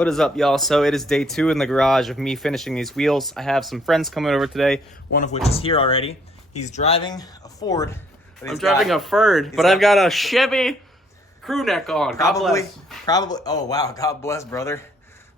What is up, y'all? So it is day 2 in the garage of me finishing these wheels. I have some friends coming over today, one of which is here already. He's driving a Ford. I'm driving a Ford, but I've got a Chevy crew neck on. Probably. Oh, wow. God bless, brother.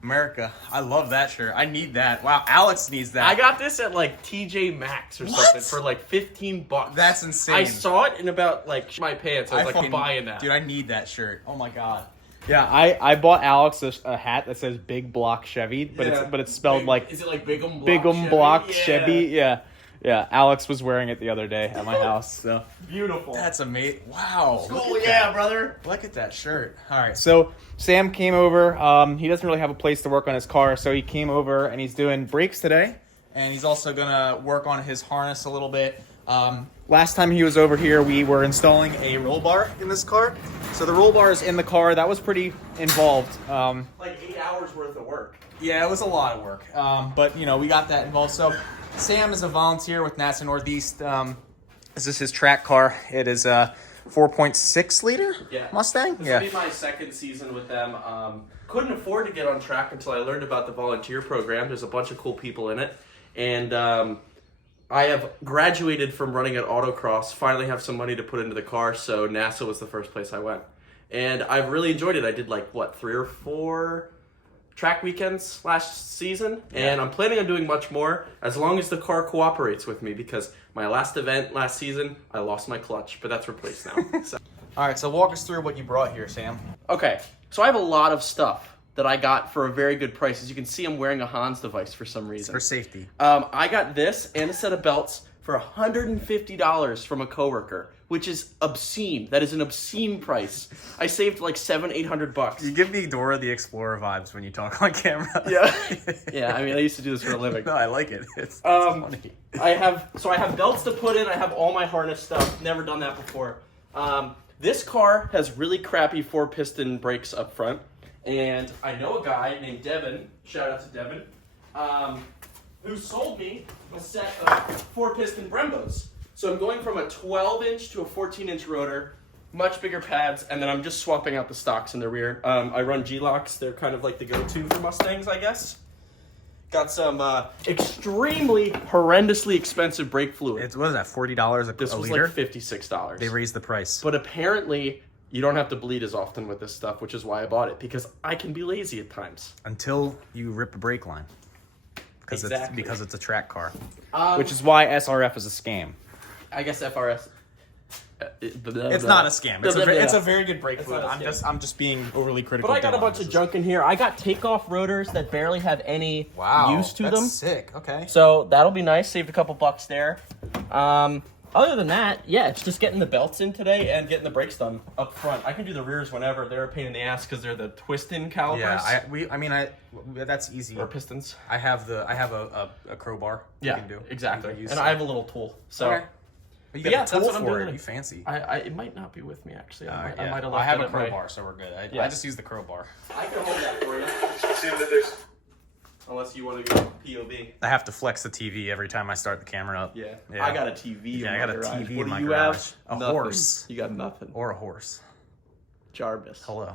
America. I love that shirt. I need that. Wow, Alex needs that. I got this at like TJ Maxx or something for like $15. That's insane. I saw it in about like my pants. I was like, I'm buying that. Dude, I need that shirt. Oh my God. Yeah, I bought Alex a hat that says Big Block Chevy, but it's spelled like... Is it like Big'em Block Chevy? Yeah. Yeah, Alex was wearing it the other day at my house. So beautiful. That's amazing. Wow. Cool, yeah, brother. Look at that shirt. All right, so Sam came over. He doesn't really have a place to work on his car, so he came over and he's doing brakes today. And he's also going to work on his harness a little bit. Last time he was over here, we were installing a roll bar in this car. So the roll bar is in the car. That was pretty involved. Like 8 hours worth of work. Yeah, it was a lot of work. But, you know, we got that involved. So Sam is a volunteer with NASA Northeast. This is his track car. It is a 4.6 liter Mustang. This will be my second season with them. Couldn't afford to get on track until I learned about the volunteer program. There's a bunch of cool people in it. And I have graduated from running at autocross, finally have some money to put into the car, so NASA was the first place I went. And I've really enjoyed it. I did like, 3 or 4 track weekends last season, and I'm planning on doing much more as long as the car cooperates with me, because my last event last season, I lost my clutch, but that's replaced now. So. All right, so walk us through what you brought here, Sam. Okay, so I have a lot of stuff that I got for a very good price. As you can see, I'm wearing a Hans device for some reason. For safety. I got this and a set of belts for $150 from a coworker, which is obscene. That is an obscene price. I saved like $700-800. You give me Dora the Explorer vibes when you talk on camera. Yeah. Yeah, I mean, I used to do this for a living. No, I like it. It's funny. I have belts to put in. I have all my harness stuff. Never done that before. This car has really crappy 4-piston brakes up front. And I know a guy named Devin, shout out to Devin, who sold me a set of 4-piston Brembos. So I'm going from a 12-inch to a 14-inch rotor, much bigger pads, and then I'm just swapping out the stocks in the rear. I run G-Locks. They're kind of like the go-to for Mustangs, I guess. Got some extremely horrendously expensive brake fluid. What is that, $40 a liter? This was like $56. They raised the price. But apparently you don't have to bleed as often with this stuff, which is why I bought it, because I can be lazy at times. Until you rip a brake line. Exactly. Because it's a track car. Which is why SRF is a scam. I guess FRS. It's not a scam. It's a very good brake fluid. I'm just being overly critical. But I got a bunch of junk in here. I got takeoff rotors that barely have any use to them. That's sick. Okay. So that'll be nice. Saved a couple bucks there. Other than that, yeah, it's just getting the belts in today and getting the brakes done up front. I can do the rears whenever. They're a pain in the ass because they're the twist-in calipers. Yeah, that's easy. Or pistons. I have a crowbar. Yeah, you can do. Exactly. And I have a little tool. So. Okay. You got a tool that's what I'm doing. You fancy. It might not be with me, actually. I might have left I have a crowbar, so we're good. I just use the crowbar. I can hold that for you. Unless you want to go POV. I have to flex the TV every time I start the camera up. Yeah. I got a TV in my garage. I got a TV what in my do you garage. Have? A horse. You got nothing. Or a horse. Jarvis. Hello.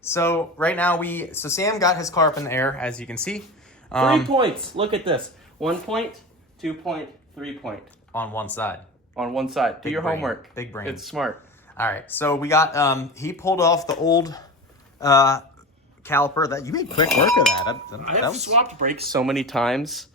So right now so Sam got his car up in the air, as you can see. 3 points. Look at this. 1 point, 2 point, 3 point. On one side. On one side. Do your homework. Big brain. It's smart. All right. So we got, he pulled off the old caliper. That you made quick work of that. I have swapped brakes so many times.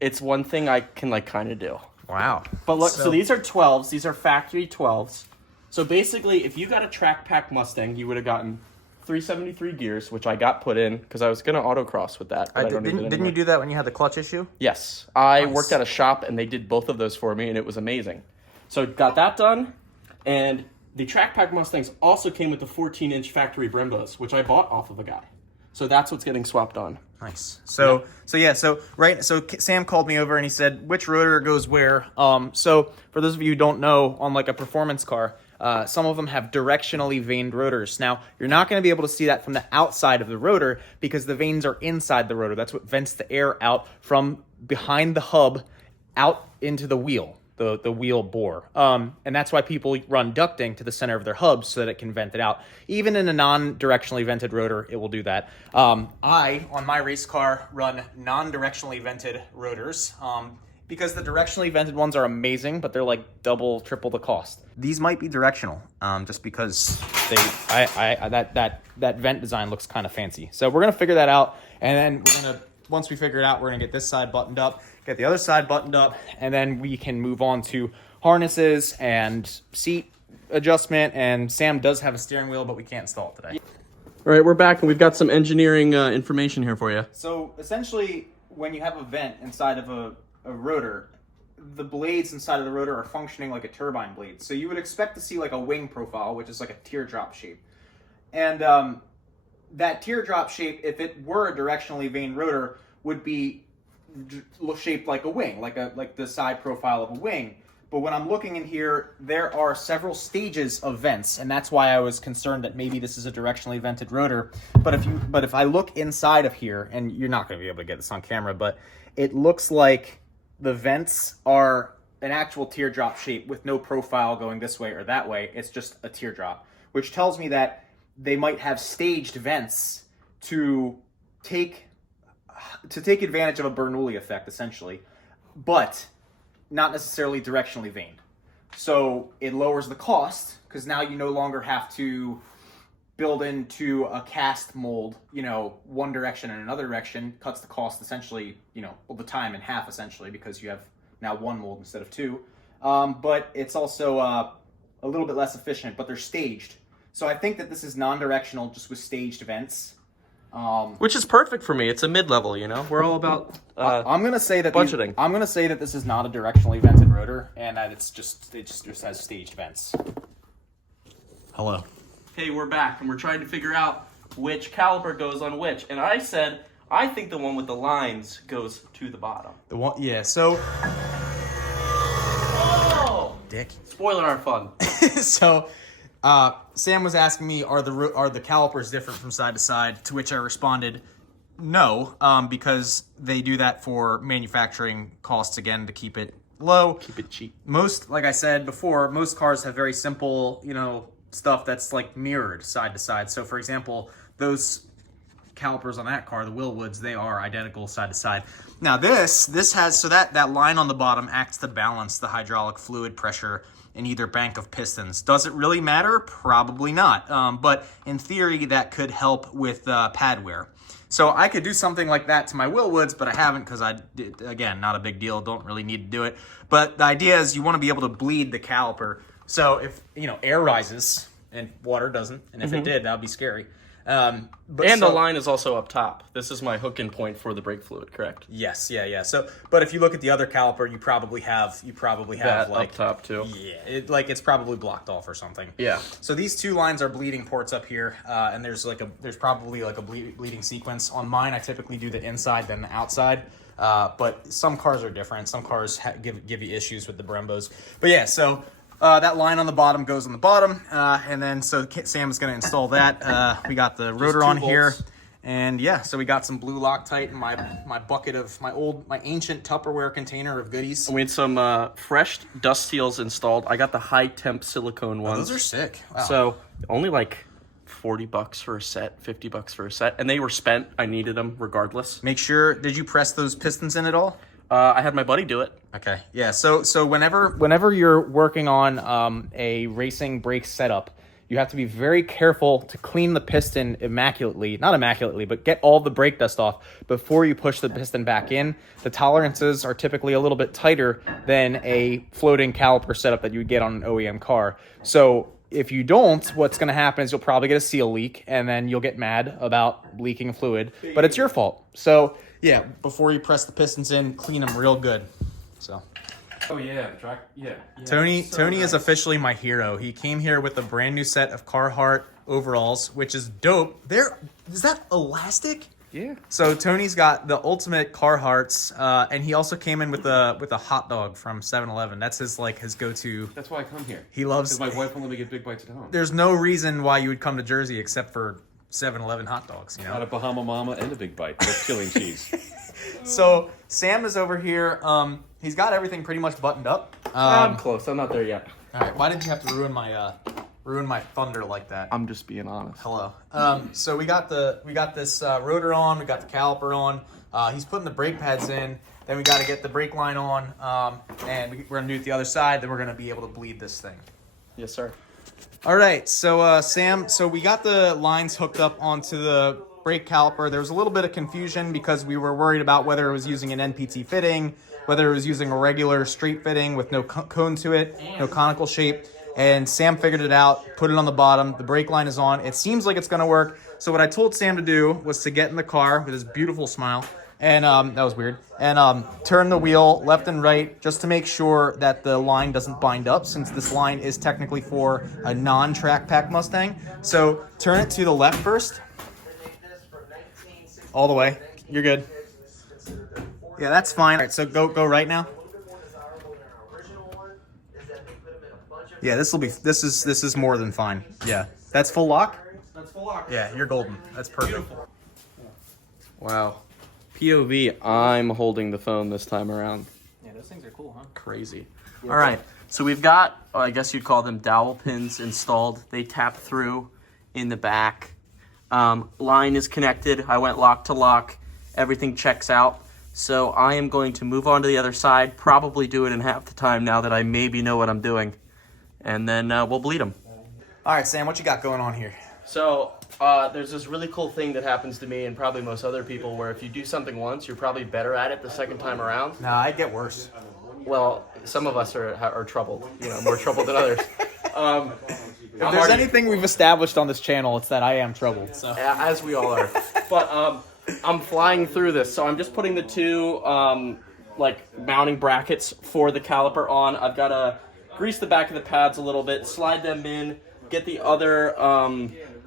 It's one thing I can kind of do. Wow. But look, so these are 12s. These are factory 12s. So basically, if you got a track pack Mustang, you would have gotten 373 gears, which I got put in because I was going to autocross with that. Didn't you do that when you had the clutch issue? Yes. I worked at a shop, and they did both of those for me, and it was amazing. So got that done, and the track pack Mustangs also came with the 14-inch factory Brembos, which I bought off of a guy. So that's what's getting swapped on. Nice. So Sam called me over and he said which rotor goes where. So for those of you who don't know, on like a performance car, some of them have directionally vaned rotors. Now, you're not going to be able to see that from the outside of the rotor because the vanes are inside the rotor. That's what vents the air out from behind the hub out into the wheel. the wheel bore. And that's why people run ducting to the center of their hubs so that it can vent it out. Even in a non-directionally vented rotor, it will do that. I, on my race car, run non-directionally vented rotors. Because the directionally vented ones are amazing, but they're like double, triple the cost. These might be directional, just because that vent design looks kind of fancy. So we're gonna figure that out, and then once we figure it out, we're gonna get this side buttoned up, get the other side buttoned up, and then we can move on to harnesses and seat adjustment. And Sam does have a steering wheel, but we can't install it today. All right, we're back, and we've got some engineering information here for you. So essentially, when you have a vent inside of a rotor, the blades inside of the rotor are functioning like a turbine blade. So you would expect to see like a wing profile, which is like a teardrop shape. And that teardrop shape, if it were a directionally vaned rotor, would be shaped like a wing, like the side profile of a wing. But when I'm looking in here, there are several stages of vents, and that's why I was concerned that maybe this is a directionally vented rotor. But if I look inside of here, and you're not going to be able to get this on camera, but it looks like the vents are an actual teardrop shape with no profile going this way or that way. It's just a teardrop, which tells me that they might have staged vents to take advantage of a Bernoulli effect, essentially, but not necessarily directionally vaned. So it lowers the cost, because now you no longer have to build into a cast mold, one direction and another direction. Cuts the cost essentially, the time in half essentially, because you have now one mold instead of two. But it's also a little bit less efficient, but they're staged. So I think that this is non-directional, just with staged vents. Which is perfect for me. It's a mid-level, We're all about I'm gonna say that budgeting. I'm gonna say that this is not a directionally vented rotor, and that it just has staged vents. Hello. Hey, we're back, and we're trying to figure out which caliper goes on which. And I said, I think the one with the lines goes to the bottom. The one, yeah. So, oh, dick. Spoiler our fun. So, Sam was asking me, are the calipers different from side to side? To which I responded, no, because they do that for manufacturing costs, again, to keep it low, keep it cheap. Like I said before, most cars have very simple, stuff that's like mirrored side to side. So for example, those calipers on that car, the Willwoods, they are identical side to side. Now this has, so that line on the bottom acts to balance the hydraulic fluid pressure in either bank of pistons. Does it really matter? Probably not. But in theory, that could help with pad wear. So I could do something like that to my Willwoods, but I haven't, because again, not a big deal, don't really need to do it. But the idea is you want to be able to bleed the caliper. So if, air rises and water doesn't, and if it did, that would be scary. The line is also up top. This is my hook-in point for the brake fluid, correct? Yes, yeah. So, but if you look at the other caliper, you probably have that like up top too. Yeah, it's probably blocked off or something. Yeah. So these two lines are bleeding ports up here, and there's probably like a bleeding sequence. On mine, I typically do the inside then the outside. But some cars are different. Some cars give you issues with the Brembos. But yeah, so. That line on the bottom goes on the bottom, and then so Sam is going to install that. We got the rotor on here, and yeah, so we got some blue Loctite in my bucket of my ancient Tupperware container of goodies. We had some fresh dust seals installed. I got the high temp silicone ones. Those are sick. Wow. So only like $40 for a set, $50 for a set, and they were spent. I needed them regardless. Make sure. Did you press those pistons in at all? I had my buddy do it. Okay. Yeah. So whenever you're working on a racing brake setup, you have to be very careful to clean the piston not immaculately, but get all the brake dust off before you push the piston back in. The tolerances are typically a little bit tighter than a floating caliper setup that you would get on an OEM car. So if you don't, what's going to happen is you'll probably get a seal leak, and then you'll get mad about leaking fluid, but it's your fault. So yeah, before you press the pistons in, clean them real good. So. Oh yeah, Tony So is nice. officially my hero. He came here with a brand new set of Carhartt overalls, which is dope. Is that elastic? Yeah. So Tony's got the ultimate Carhartts, and he also came in with a hot dog from 7-Eleven. That's his go-to. That's why I come here. He loves. Because my wife won't let me get big bites at home. There's no reason why you would come to Jersey except for 7-Eleven hot dogs. Got a Bahama Mama and a big bite with chili and cheese. So Sam is over here. He's got everything pretty much buttoned up. I'm close. I'm not there yet. All right. Why did you have to ruin my thunder like that? I'm just being honest. Hello. So we got this rotor on. We got the caliper on. He's putting the brake pads in. Then we got to get the brake line on. And we're gonna do it the other side. Then we're gonna be able to bleed this thing. Yes, sir. All right. So Sam. So we got the lines hooked up onto the brake caliper. There was a little bit of confusion because we were worried about whether it was using an NPT fitting, whether it was using a regular straight fitting with no cone to it, no conical shape. And Sam figured it out, put it on the bottom. The brake line is on. It seems like it's going to work. So what I told Sam to do was to get in the car with his beautiful smile. And that was weird. And turn the wheel left and right just to make sure that the line doesn't bind up, since this line is technically for a non-track pack Mustang. So turn it to the left first. All the way. You're good. Yeah, that's fine. All right, so go right now. Yeah, this is more than fine. Yeah. That's full lock? That's full lock. Yeah, you're golden. That's perfect. Beautiful. Wow. POV, I'm holding the phone this time around. Yeah, those things are cool, huh? Crazy. All right, so we've got, I guess you'd call them dowel pins installed. They tap through in the back. Line is connected. I went lock to lock. Everything checks out. So I am going to move on to the other side, probably do it in half the time now that I maybe know what I'm doing. And then we'll bleed them. All right, Sam, what you got going on here? So there's this really cool thing that happens to me and probably most other people where if you do something once, you're probably better at it the second time around. Nah, I get worse. Well, some of us are troubled, more troubled than others. If there's anything we've established on this channel, it's that I am troubled. So. As we all are. But I'm flying through this, so I'm just putting the two mounting brackets for the caliper on. I've got to grease the back of the pads a little bit, slide them in, get the other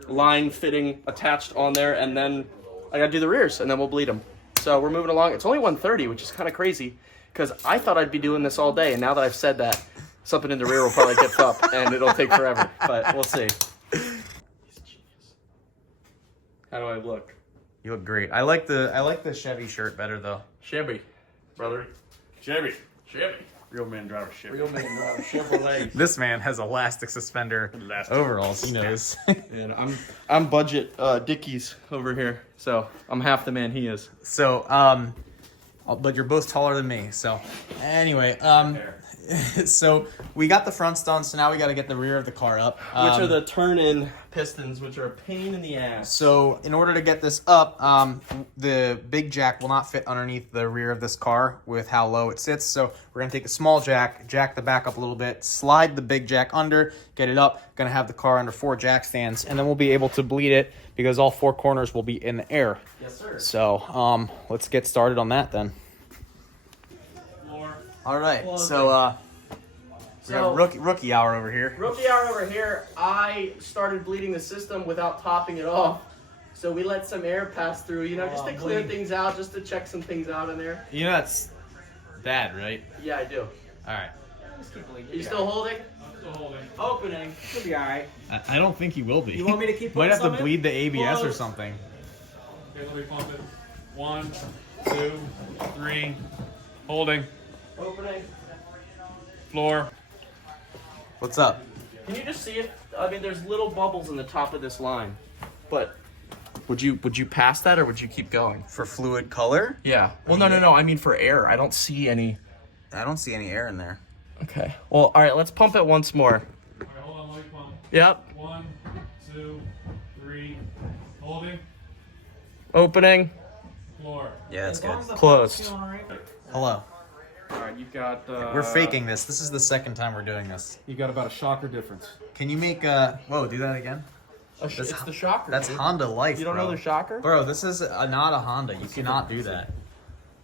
line fitting attached on there, and then I got to do the rears, and then we'll bleed them. So we're moving along. It's only 1:30, which is kind of crazy, because I thought I'd be doing this all day, and now that I've said that, something in the rear will probably get up, and it'll take forever, but we'll see. How do I look? You look great. I like the Chevy shirt better though. Chevy, brother. Chevy. Chevy. Real man driver Chevy. Real man driver Chevrolet. This man has elastic suspender overalls. He knows. And I'm budget Dickies over here, so I'm half the man he is. So but you're both taller than me. So anyway, so we got the fronts done. So now we got to get the rear of the car up, Which are the turn-in pistons, which are a pain in the ass. So in order to get this up, the big jack will not fit underneath the rear of this car with how low it sits. So we're gonna take the small jack the back up a little bit, slide the big jack under, get it up. Gonna have the car under 4 jack stands, and then we'll be able to bleed it because all 4 corners will be in the air. Yes, sir. So let's get started on that then. All right, so we have rookie hour over here. Rookie hour over here. I started bleeding the system without topping it off. So we let some air pass through, just to clear things out, just to check some things out in there. You know that's bad, right? Yeah, I do. All right. Are you still holding? Still holding. Opening. It'll be all right. I don't think he will be. You want me to keep Might putting have to some in? bleed the ABS or Close. something. Okay, let me pump it. 1, 2, 3. Holding. Opening. Floor. What's up? Can you just see if, there's little bubbles in the top of this line. But would you pass that or would you keep going? For fluid color? Yeah. Well, no. I mean for air. I don't see any. I don't see any air in there. Okay. Well, all right. Let's pump it once more. All right, hold on, let me pump. Yep. 1, 2, 3. Holding. Opening. Floor. Yeah, that's good. Closed. Hello. All right, you've got. We're faking this. This is the second time we're doing this. You got about a shocker difference. Can you make whoa, do that again? It's the shocker. That's dude. Honda life, You don't bro. know the shocker? Bro, this is not a Honda. You cannot do that.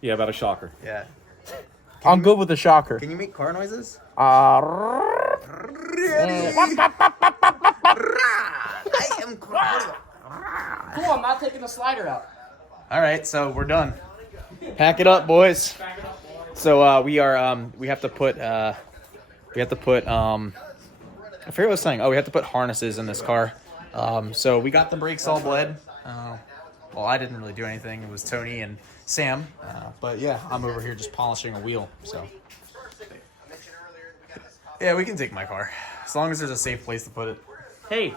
Yeah, about a shocker. Yeah. I'm good with the shocker. Can you make car noises? I am Claudio. Cool, I'm not taking the slider out. All right, so we're done. Pack it up, boys. So we have to put I forget what I was saying. Oh, we have to put harnesses in this car. So we got the brakes all bled. Well, I didn't really do anything. It was Tony and Sam. But yeah, I'm over here just polishing a wheel. So Yeah, we can take my car. As long as there's a safe place to put it. Hey,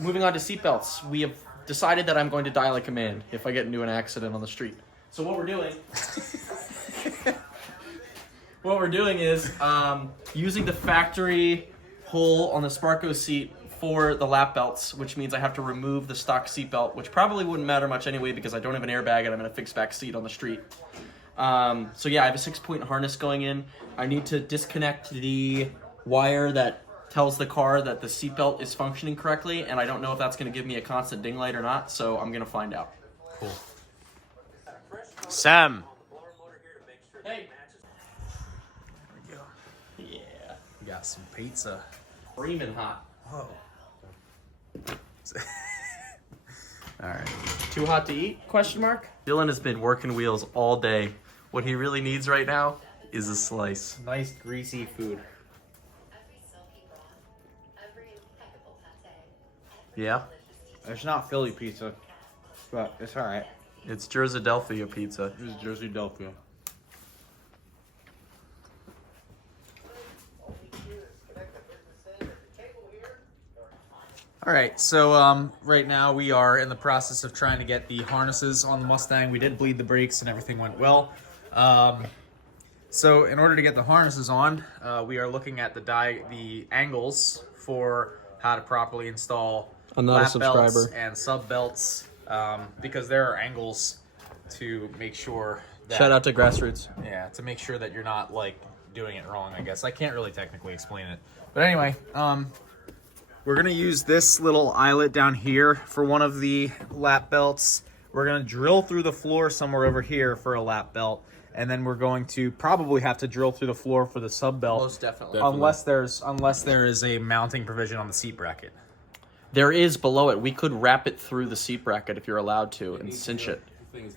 moving on to seatbelts. We have decided that I'm going to dial a command if I get into an accident on the street. So what we're doing... what we're doing is using the factory hole on the Sparko seat for the lap belts, which means I have to remove the stock seat belt, which probably wouldn't matter much anyway because I don't have an airbag and I'm in a fixed back seat on the street. So yeah, I have a 6-point harness going in. I need to disconnect the wire that tells the car that the seatbelt is functioning correctly, and I don't know if that's going to give me a constant ding light or not, so I'm going to find out. Cool. Sam. Hey. There we go. Yeah. We got some pizza. Screaming hot. Whoa. All right. Too hot to eat? Question mark. Dylan has been working wheels all day. What he really needs right now is a slice. Nice greasy food. Yeah? It's not Philly pizza, but it's all right. It's Jerseyadelphia pizza. This is Jerseyadelphia. All right, so right now we are in the process of trying to get the harnesses on the Mustang. We did bleed the brakes and everything went well. So in order to get the harnesses on, we are looking at the angles for how to properly install lap belts and sub belts, because there are angles to make sure that, Shout out to Grassroots. yeah, to make sure that you're not like doing it wrong, I guess. I can't really technically explain it. But anyway, we're gonna use this little eyelet down here for one of the lap belts. We're gonna drill through the floor somewhere over here for a lap belt. And then we're going to probably have to drill through the floor for the sub belt. Most definitely. Unless there is a mounting provision on the seat bracket. There is below it. We could wrap it through the seat bracket if you're allowed to and cinch it. The thing is,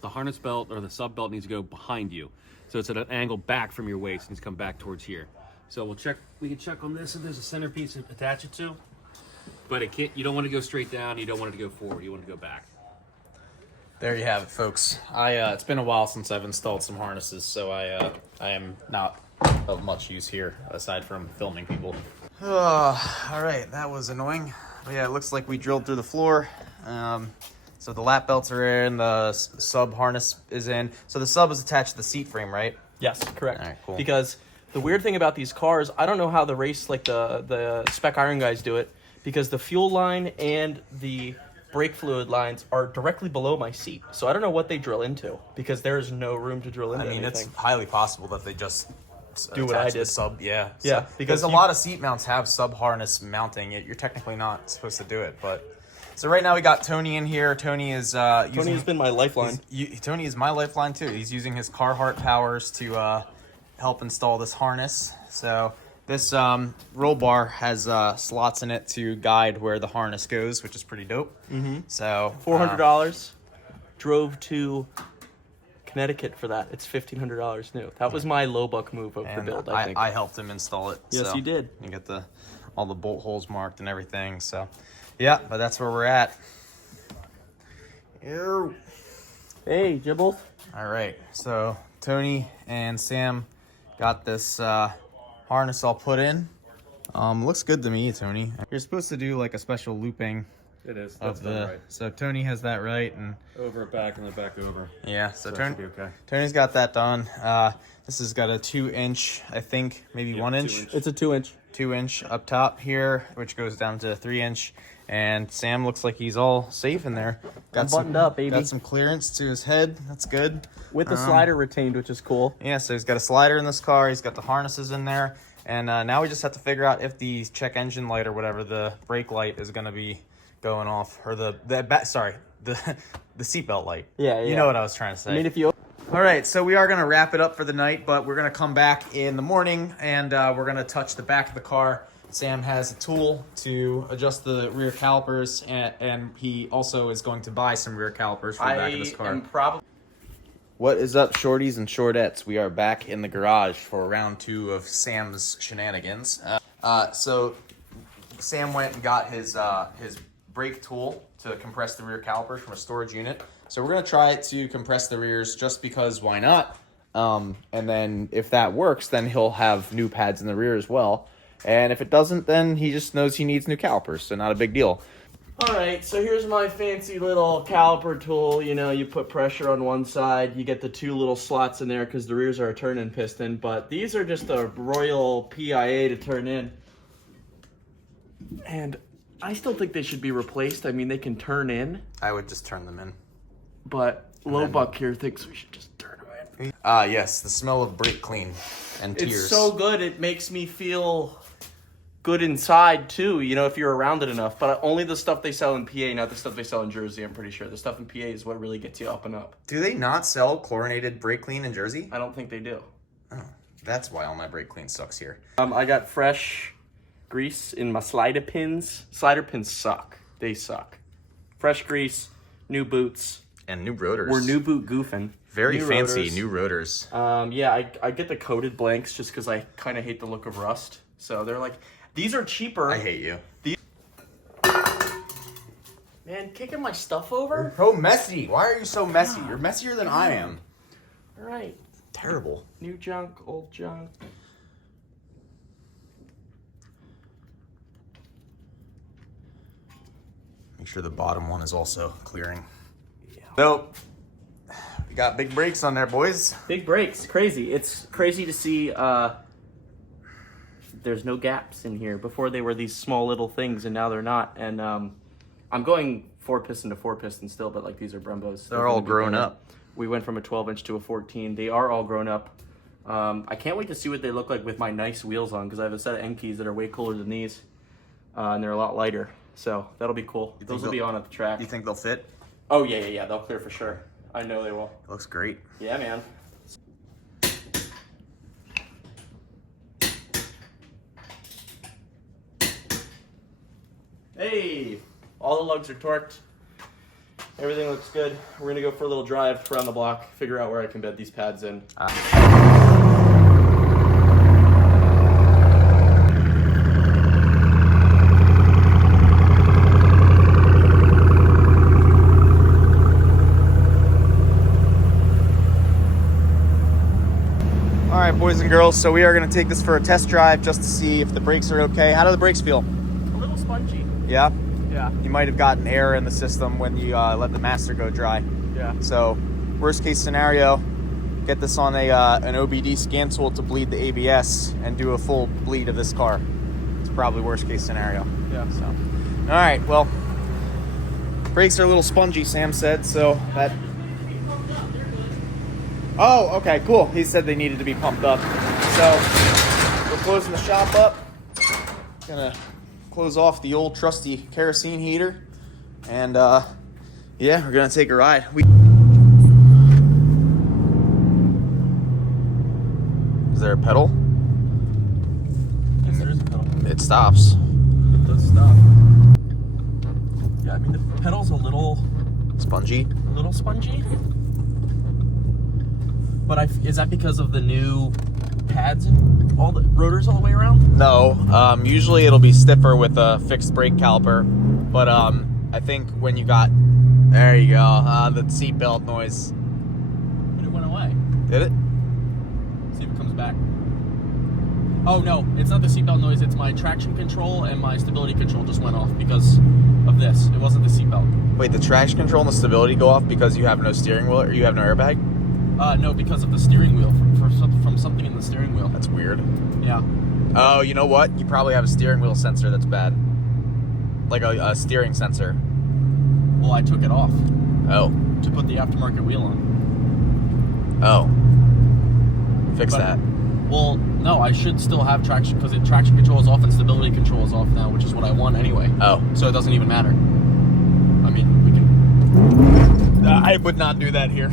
the harness belt or the sub belt needs to go behind you, so it's at an angle back from your waist. It needs to come back towards here. So we'll check. We can check on this if there's a centerpiece to attach it to, but it can't. You don't want to go straight down. You don't want it to go forward. You want to go back. There you have it, folks. It's been a while since I've installed some harnesses, so I am not of much use here aside from filming people. All right, that was annoying. But yeah, it looks like we drilled through the floor. So the lap belts are in, the sub harness is in. So the sub is attached to the seat frame, right? Yes, correct. All right, cool. Because the weird thing about these cars, I don't know how the race, like the spec iron guys do it, because the fuel line and the brake fluid lines are directly below my seat. So I don't know what they drill into, because there is no room to drill into anything. It's highly possible that they just do what I attach the did. sub, yeah. Yeah, because a lot of seat mounts have sub harness mounting. You're technically not supposed to do it, but so right now we got Tony in here. Tony is Tony has been my lifeline. Tony is my lifeline too. He's using his Carhartt powers to help install this harness. So this roll bar has slots in it to guide where the harness goes, which is pretty dope. Mm-hmm. So $400. Drove to Connecticut for that. It's $1,500 new. That was my low buck move of the build, I think. I helped him install it. Yes, so you did. You get all the bolt holes marked and everything. So yeah, but that's where we're at. Ew. Hey, Jibbles. All right, so Tony and Sam got this harness all put in. Looks good to me, Tony. You're supposed to do like a special looping It is. That's of the. about right. So Tony has that right, and Over back and then back over. yeah. So that Tony, should be okay. Tony's got that done. This has got a 2-inch, I think, maybe 1 inch. 2 inch. It's a 2-inch. 2-inch up top here, which goes down to 3-inch. And Sam looks like he's all safe in there. I'm buttoned up, baby. Got some clearance to his head. That's good. With the slider retained, which is cool. Yeah, so he's got a slider in this car. He's got the harnesses in there. And now we just have to figure out if the check engine light or whatever, the brake light, is going to be going off. Or the seatbelt light. Yeah. You know what I was trying to say. I mean, if you... All right, so we are going to wrap it up for the night, but we're going to come back in the morning, and we're going to touch the back of the car. Sam has a tool to adjust the rear calipers, and he also is going to buy some rear calipers for the back of this car. What is up, shorties and shortettes? We are back in the garage for round 2 of Sam's shenanigans. So Sam went and got his brake tool to compress the rear calipers from a storage unit. So we're going to try to compress the rears just because why not? And then if that works, then he'll have new pads in the rear as well. And if it doesn't, then he just knows he needs new calipers, so not a big deal. All right, so here's my fancy little caliper tool. You know, you put pressure on one side, you get the 2 little slots in there because the rears are a turn-in piston, but these are just a Royal PIA to turn in. And I still think they should be replaced. I mean, they can turn in, I would just turn them in. but Lowbuck here thinks we should just turn them in. Yes, the smell of brake clean and tears. It's so good, it makes me feel good inside too, you know, if you're around it enough. But only the stuff they sell in PA, not the stuff they sell in Jersey, I'm pretty sure. The stuff in PA is what really gets you up and up. Do they not sell chlorinated brake clean in Jersey? I don't think they do. Oh, that's why all my brake clean sucks here. I got fresh grease in my slider pins. Slider pins suck. They suck. Fresh grease, new boots. And new rotors. We're new boot goofing. Very New fancy rotors. new rotors. Yeah, I get the coated blanks just because I kind of hate the look of rust. So they're like, these are cheaper. I hate you. Man, kicking my stuff over? So messy. Why are you so messy? You're messier than I am. All right. Terrible. New junk, old junk. Make sure the bottom one is also clearing. Yeah. So, we got big brakes on there, boys. Big breaks. Crazy. It's crazy to see there's no gaps in here. Before they were these small little things, and now they're not. And I'm going 4-piston to 4-piston still, but like these are Brembos. They're all grown up. We went from a 12-inch to a 14. They are all grown up. I can't wait to see what they look like with my nice wheels on, because I have a set of M keys that are way cooler than these, and they're a lot lighter. So that'll be cool. Those will be on at the track. You think they'll fit? Oh yeah. They'll clear for sure. I know they will. It looks great. Yeah, man. Hey, all the lugs are torqued. Everything looks good. We're gonna go for a little drive around the block, figure out where I can bed these pads in. All right, boys and girls, so we are going to take this for a test drive just to see if the brakes are okay. How do the brakes feel? A little spongy. Yeah? Yeah. You might have gotten air in the system when you let the master go dry. Yeah. So, worst case scenario, get this on an OBD scan tool to bleed the ABS and do a full bleed of this car. It's probably worst case scenario. Yeah. So, all right, well, brakes are a little spongy, Sam said, so that... Oh, okay, cool. He said they needed to be pumped up. So, we're closing the shop up. Gonna close off the old trusty kerosene heater. And, yeah, we're gonna take a ride. Is there a pedal? Yes, there is a pedal. It stops. It does stop. Yeah, I mean, the pedal's a little Spongy? spongy. But is that because of the new pads and all the rotors all the way around? No, usually it'll be stiffer with a fixed brake caliper, but I think when you got, there you go, the seatbelt noise. But it went away. Did it? See if it comes back. Oh no, it's not the seatbelt noise, it's my traction control and my stability control just went off because of this. It wasn't the seatbelt. Wait, the traction control and the stability go off because you have no steering wheel or you have no airbag? No, because of the steering wheel, from something in the steering wheel. That's weird. Yeah. Oh, you know what? You probably have a steering wheel sensor that's bad. Like a steering sensor. Well, I took it off Oh. to put the aftermarket wheel on. Oh. Fix But- that. Well, no, I should still have traction because traction control is off and stability control is off now, which is what I want anyway. Oh. So it doesn't even matter. I mean, we can... I would not do that here.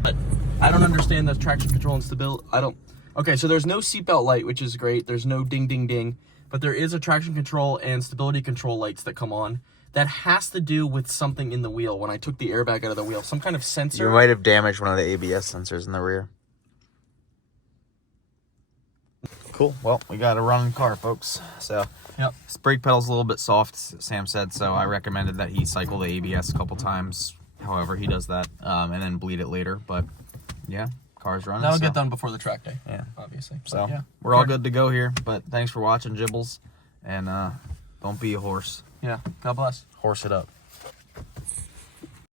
But I don't understand the traction control and stability. Okay, so there's no seatbelt light, which is great. There's no ding, ding, ding. But there is a traction control and stability control lights that come on. That has to do with something in the wheel when I took the airbag out of the wheel. Some kind of sensor. You might have damaged one of the ABS sensors in the rear. Cool. Well, we got a running car, folks. So, Yep. this brake pedal's a little bit soft, Sam said, so I recommended that he cycle the ABS a couple times, however he does that, and then bleed it later. But yeah, car's running. That'll so. get done before the track day. Yeah. Obviously. So But, yeah. we're all good to go here. But thanks for watching, Jibbles, and don't be a horse. Yeah. God bless. Horse it up.